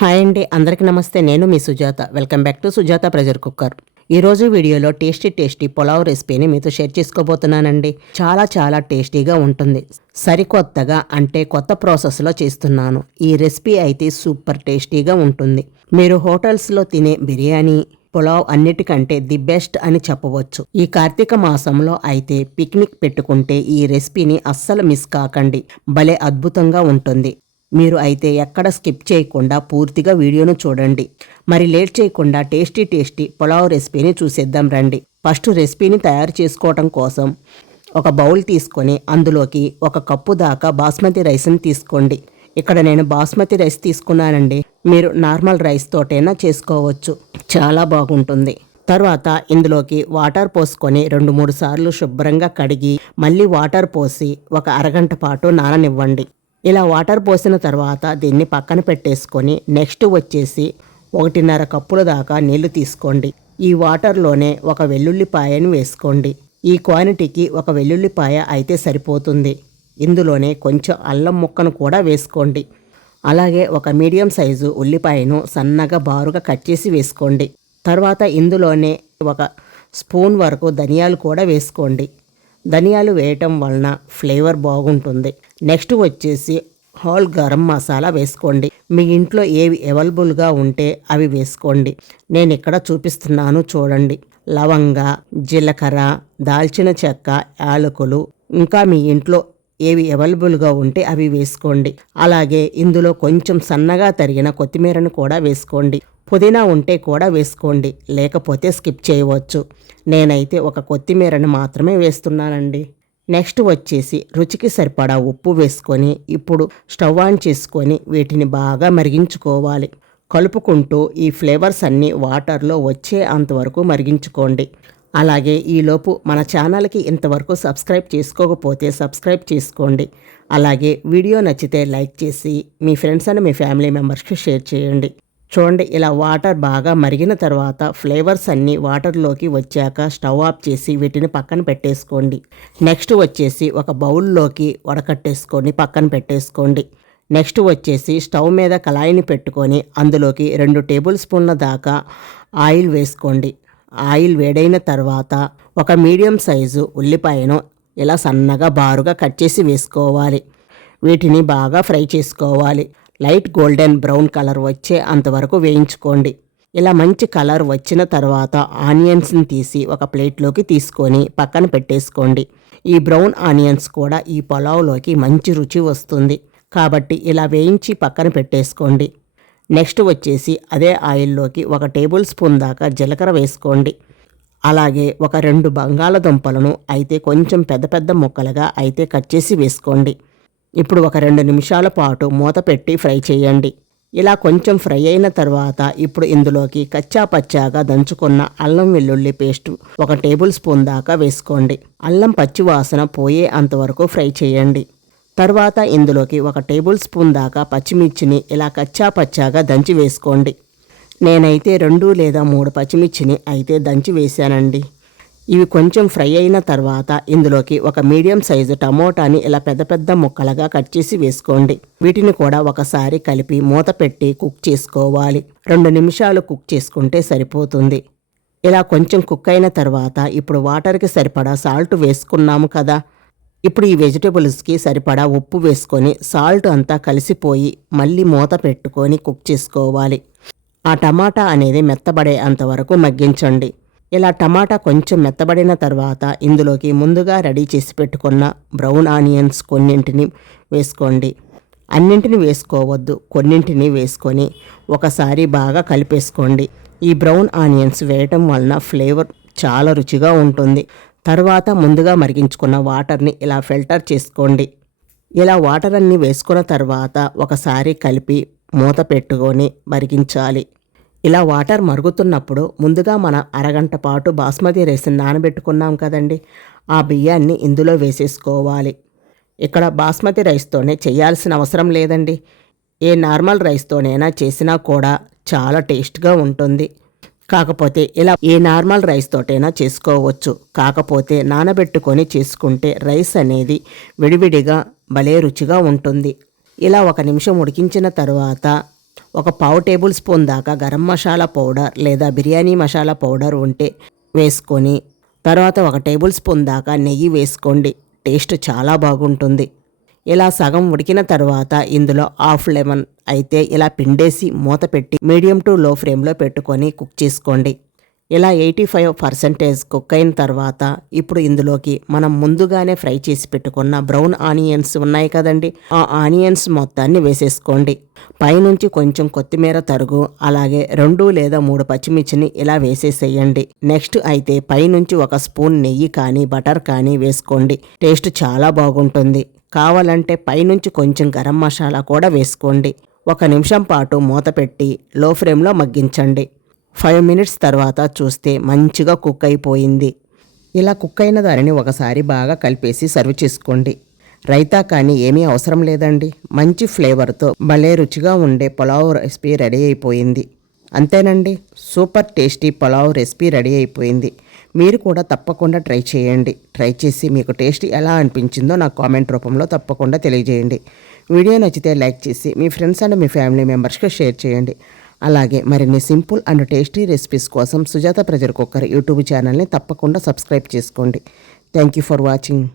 Hi అండి, అందరికీ నమస్తే. నేను మీ Sujatha. Welcome back to Sujatha pressure cooker. ఈరోజు వీడియోలో టేస్టీ పులావ్ రెసిపీని మీతో షేర్ చేసుకోబోతున్నానండి. చాలా టేస్టీగా ఉంటుంది. సరికొత్తగా అంటే కొత్త ప్రాసెస్లో చేస్తున్నాను. ఈ రెసిపీ అయితే సూపర్ టేస్టీగా ఉంటుంది. మీరు హోటల్స్లో తినే బిర్యానీ, పులావ్ అన్నిటికంటే ది బెస్ట్ అని చెప్పవచ్చు. ఈ కార్తీక మాసంలో అయితే పిక్నిక్ పెట్టుకుంటే ఈ రెసిపీని అస్సలు మిస్ కాకండి. భలే అద్భుతంగా ఉంటుంది. మీరు అయితే ఎక్కడ స్కిప్ చేయకుండా పూర్తిగా వీడియోను చూడండి. మరి లేట్ చేయకుండా టేస్టీ పులావ్ రెసిపీని చూసేద్దాం రండి. ఫస్ట్ రెసిపీని తయారు చేసుకోవటం కోసం ఒక బౌల్ తీసుకొని అందులోకి 1 కప్పు దాకా బాస్మతి రైస్ని తీసుకోండి. ఇక్కడ నేను బాస్మతి రైస్ తీసుకున్నానండి. మీరు నార్మల్ రైస్ తోటైనా చేసుకోవచ్చు, చాలా బాగుంటుంది. తర్వాత ఇందులోకి వాటర్ పోసుకొని 2-3 సార్లు శుభ్రంగా కడిగి మళ్ళీ వాటర్ పోసి ఒక అరగంట పాటు నాననివ్వండి. ఇలా వాటర్ పోసిన తర్వాత దీన్ని పక్కన పెట్టేసుకొని నెక్స్ట్ వచ్చేసి 1.5 కప్పుల దాకా నీళ్లు తీసుకోండి. ఈ వాటర్లోనే ఒక వెల్లుల్లిపాయను వేసుకోండి. ఈ క్వాంటిటీకి ఒక వెల్లుల్లిపాయ అయితే సరిపోతుంది. ఇందులోనే కొంచెం అల్లం ముక్కను కూడా వేసుకోండి. అలాగే ఒక మీడియం సైజు ఉల్లిపాయను సన్నగా బారుగా కట్ చేసి వేసుకోండి. తర్వాత ఇందులోనే 1 స్పూన్ వరకు ధనియాలు కూడా వేసుకోండి. ధనియాలు వేయటం వలన ఫ్లేవర్ బాగుంటుంది. నెక్స్ట్ వచ్చేసి హోల్ గరం మసాలా వేసుకోండి. మీ ఇంట్లో ఏవి అవైలబుల్గా ఉంటే అవి వేసుకోండి. నేను ఇక్కడ చూపిస్తున్నాను చూడండి. లవంగ, జీలకర్ర, దాల్చిన చెక్క, యాలకులు, ఇంకా మీ ఇంట్లో ఏవి అవైలబుల్గా ఉంటే అవి వేసుకోండి. అలాగే ఇందులో కొంచెం సన్నగా తరిగిన కొత్తిమీరను కూడా వేసుకోండి. పుదీనా ఉంటే కూడా వేసుకోండి, లేకపోతే స్కిప్ చేయవచ్చు. నేనైతే 1 కొత్తిమీరను మాత్రమే వేస్తున్నానండి. నెక్స్ట్ వచ్చేసి రుచికి సరిపడా ఉప్పు వేసుకొని ఇప్పుడు స్టవ్ ఆన్ చేసుకొని వీటిని బాగా మరిగించుకోవాలి. కలుపుకుంటూ ఈ ఫ్లేవర్స్ అన్నీ వాటర్లో వచ్చే అంతవరకు మరిగించుకోండి. అలాగే ఈలోపు మన ఛానల్కి ఇంతవరకు సబ్స్క్రైబ్ చేసుకోకపోతే సబ్స్క్రైబ్ చేసుకోండి. అలాగే వీడియో నచ్చితే లైక్ చేసి మీ ఫ్రెండ్స్ అండ్ మీ ఫ్యామిలీ మెంబర్స్కి షేర్ చేయండి. చూడండి, ఇలా వాటర్ బాగా మరిగిన తర్వాత ఫ్లేవర్స్ అన్నీ వాటర్లోకి వచ్చాక స్టవ్ ఆఫ్ చేసి వీటిని పక్కన పెట్టేసుకోండి. నెక్స్ట్ వచ్చేసి ఒక బౌల్లోకి వడకట్టేసుకొని పక్కన పెట్టేసుకోండి. నెక్స్ట్ వచ్చేసి స్టవ్ మీద కళాయిని పెట్టుకొని అందులోకి 2 టేబుల్ స్పూన్ల దాకా ఆయిల్ వేసుకోండి. ఆయిల్ వేడైన తర్వాత ఒక మీడియం సైజు ఉల్లిపాయను ఇలా సన్నగా బారుగా కట్ చేసి వేసుకోవాలి. వీటిని బాగా ఫ్రై చేసుకోవాలి. లైట్ గోల్డెన్ బ్రౌన్ కలర్ వచ్చే అంతవరకు వేయించుకోండి. ఇలా మంచి కలర్ వచ్చిన తర్వాత ఆనియన్స్ని తీసి ఒక ప్లేట్లోకి తీసుకొని పక్కన పెట్టేసుకోండి. ఈ బ్రౌన్ ఆనియన్స్ కూడా ఈ పులావ్లోకి మంచి రుచి వస్తుంది కాబట్టి ఇలా వేయించి పక్కన పెట్టేసుకోండి. నెక్స్ట్ వచ్చేసి అదే ఆయిల్లోకి 1 టేబుల్ స్పూన్ దాకా జీలకర్ర వేసుకోండి. అలాగే ఒక 2 బంగాళదుంపలను అయితే కొంచెం పెద్ద ముక్కలుగా అయితే కట్ చేసి వేసుకోండి. ఇప్పుడు ఒక 2 నిమిషాల పాటు మూత పెట్టి ఫ్రై చేయండి. ఇలా కొంచెం ఫ్రై అయిన తర్వాత ఇప్పుడు ఇందులోకి కచ్చా పచ్చాగా దంచుకున్న అల్లం వెల్లుల్లి పేస్ట్ 1 టేబుల్ స్పూన్ దాకా వేసుకోండి. అల్లం పచ్చి వాసన పోయే అంతవరకు ఫ్రై చేయండి. తర్వాత ఇందులోకి 1 టేబుల్ స్పూన్ దాకా పచ్చిమిర్చిని ఇలా కచ్చా పచ్చాగా దంచి వేసుకోండి. నేనైతే 2 లేదా 3 పచ్చిమిర్చిని అయితే దంచి వేశానండి. ఇవి కొంచెం ఫ్రై అయిన తర్వాత ఇందులోకి 1 మీడియం సైజు టమోటాని ఇలా పెద్ద ముక్కలుగా కట్ చేసి వేసుకోండి. వీటిని కూడా ఒకసారి కలిపి మూత పెట్టి కుక్ చేసుకోవాలి. 2 నిమిషాలు కుక్ చేసుకుంటే సరిపోతుంది. ఇలా కొంచెం కుక్ అయిన తర్వాత ఇప్పుడు వాటర్కి సరిపడా సాల్ట్ వేసుకున్నాము కదా. ఇప్పుడు ఈ వెజిటేబుల్స్కి సరిపడా ఉప్పు వేసుకొని సాల్ట్ అంతా కలిసిపోయి మళ్ళీ మూత పెట్టుకొని కుక్ చేసుకోవాలి. ఆ టమాటా అనేది మెత్తబడే అంతవరకు మగ్గించండి. ఇలా టమాటా కొంచెం మెత్తబడిన తర్వాత ఇందులోకి ముందుగా రెడీ చేసి పెట్టుకున్న బ్రౌన్ ఆనియన్స్ కొన్నింటిని వేసుకోండి. అన్నింటిని వేసుకోవద్దు, కొన్నింటిని వేసుకొని ఒకసారి బాగా కలిపేసుకోండి. ఈ బ్రౌన్ ఆనియన్స్ వేయటం వలన ఫ్లేవర్ చాలా రుచిగా ఉంటుంది. తర్వాత ముందుగా మరిగించుకున్న వాటర్ని ఇలా ఫిల్టర్ చేసుకోండి. ఇలా వాటర్ అన్నీ వేసుకున్న తర్వాత ఒకసారి కలిపి మూత పెట్టుకొని మరిగించాలి. ఇలా వాటర్ మరుగుతున్నప్పుడు ముందుగా మనం అరగంట పాటు బాస్మతి రైస్ని నానబెట్టుకున్నాం కదండి, ఆ బియ్యాన్ని ఇందులో వేసేసుకోవాలి. ఇక్కడ బాస్మతి రైస్తోనే చేయాల్సిన అవసరం లేదండి. ఏ నార్మల్ రైస్తోనైనా చేసినా కూడా చాలా టేస్ట్గా ఉంటుంది. కాకపోతే ఇలా ఏ నార్మల్ రైస్ తోటైనా చేసుకోవచ్చు. కాకపోతే నానబెట్టుకొని చేసుకుంటే రైస్ అనేది విడివిడిగా భలే రుచిగా ఉంటుంది. ఇలా 1 నిమిషం ఉడికించిన తర్వాత ఒక పావు టేబుల్ స్పూన్ దాకా గరం మసాలా పౌడర్ లేదా బిర్యానీ మసాలా పౌడర్ ఉంటే వేసుకొని తర్వాత ఒక టేబుల్ స్పూన్ దాకా నెయ్యి వేసుకోండి. టేస్ట్ చాలా బాగుంటుంది. ఇలా సగం ఉడికిన తర్వాత ఇందులో హాఫ్ లెమన్ అయితే ఇలా పిండేసి మూత పెట్టి మీడియం టు లో ఫ్లేమ్లో పెట్టుకొని కుక్ చేసుకోండి. ఇలా 85% కుక్ అయిన తర్వాత ఇప్పుడు ఇందులోకి మనం ముందుగానే ఫ్రై చేసి పెట్టుకున్న బ్రౌన్ ఆనియన్స్ ఉన్నాయి కదండి, ఆ ఆనియన్స్ మొత్తాన్ని వేసేసుకోండి. పైనుంచి కొంచెం కొత్తిమీర తరుగు అలాగే 2 లేదా 3 పచ్చిమిర్చిని ఇలా వేసేసేయండి. నెక్స్ట్ అయితే పైనుంచి ఒక స్పూన్ నెయ్యి కానీ బటర్ కానీ వేసుకోండి. టేస్ట్ చాలా బాగుంటుంది. కావాలంటే పైనుంచి కొంచెం గరం మసాలా కూడా వేసుకోండి. 1 నిమిషం పాటు మూత పెట్టి లో ఫ్లేమ్లో మగ్గించండి. 5 మినిట్స్ తర్వాత చూస్తే మంచిగా కుక్ అయిపోయింది. ఇలా కుక్ అయిన దానిని ఒకసారి బాగా కలిపేసి సర్వ్ చేసుకోండి. రైతా కానీ ఏమీ అవసరం లేదండి. మంచి ఫ్లేవర్తో భలే రుచిగా ఉండే పులావ్ రెసిపీ రెడీ అయిపోయింది. అంతేనండి, super tasty pulao recipe ready అయిపోయింది. మీరు కూడా తప్పకుండా ట్రై చేయండి. ట్రై చేసి మీకు టేస్ట్ ఎలా అనిపించిందో నాకు కామెంట్ రూపంలో తప్పకుండా తెలియజేయండి. వీడియో నచ్చితే లైక్ చేసి మీ ఫ్రెండ్స్ అండ్ మీ ఫ్యామిలీ మెంబర్స్కి షేర్ చేయండి. అలాగే మరిన్ని సింపుల్ అండ్ టేస్టీ రెసిపీస్ కోసం సుజాత ప్రెషర్ కుక్కర్ యూట్యూబ్ ఛానల్ని తప్పకుండా సబ్స్క్రైబ్ చేసుకోండి. Thank you for watching.